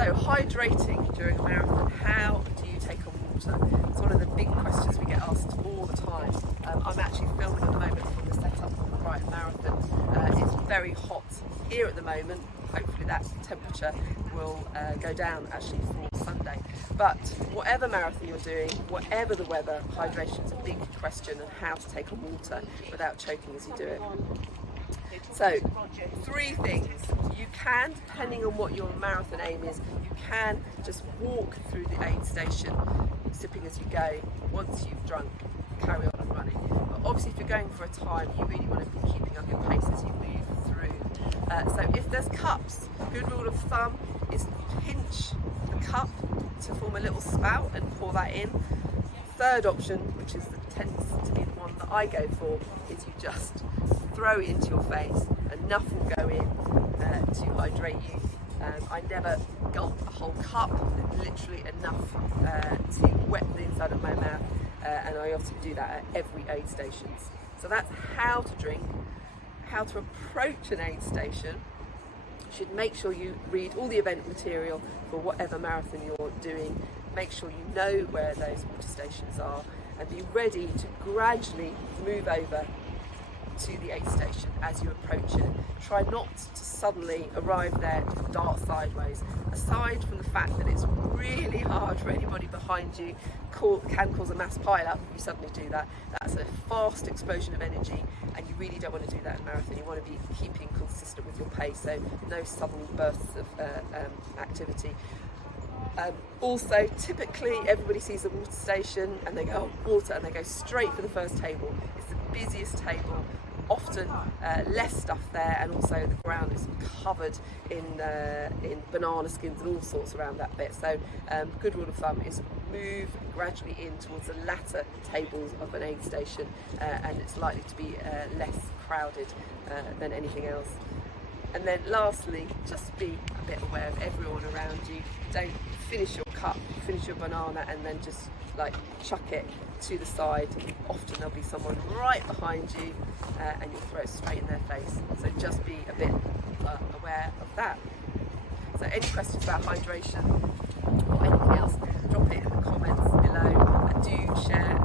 So hydrating during a marathon, how do you take on water? It's one of the big questions we get asked all the time. I'm actually filming at the moment from the setup of the Brighton Marathon. It's very hot here at the moment. Hopefully that temperature will go down actually for Sunday. But whatever marathon you're doing, whatever the weather, hydration is a big question, and how to take on water without choking as you do it. So, 3 things. You can, depending on what your marathon aim is, you can just walk through the aid station, sipping as you go. Once you've drunk, carry on and running. But obviously if you're going for a time, you really want to be keeping up your pace as you move through. So if there's cups, a good rule of thumb is pinch the cup to form a little spout and pour that in. Third option, which is tends to be the one that I go for, is you just throw it into your face. Enough will go in to hydrate you. I never gulp a whole cup, literally enough to wet the inside of my mouth, and I often do that at every aid stations. So that's how to drink. How to approach an aid station. You should make sure you read all the event material for whatever marathon you're doing. Make sure you know where those water stations are, and be ready to gradually move over to the aid station as you approach it. Try not to suddenly arrive there and dart sideways. Aside from the fact that it's really hard for anybody behind you, can cause a mass pile-up if you suddenly do that. That's a fast explosion of energy, and you really don't want to do that in a marathon. You want to be keeping consistent with your pace, so no sudden bursts of activity. Also, typically everybody sees the water station and they go, oh, water, and they go straight for the first table. It's the busiest table, often less stuff there, and also the ground is covered in banana skins and all sorts around that bit. So good rule of thumb is move gradually in towards the latter tables of an aid station, and it's likely to be less crowded than anything else. And then lastly, just be a bit aware of everyone around you. Don't finish your cup, finish your banana, and then just like chuck it to the side. Often there'll be someone right behind you, and you'll throw it straight in their face. So just be a bit aware of that. So any questions about hydration or anything else, drop it in the comments below, and do share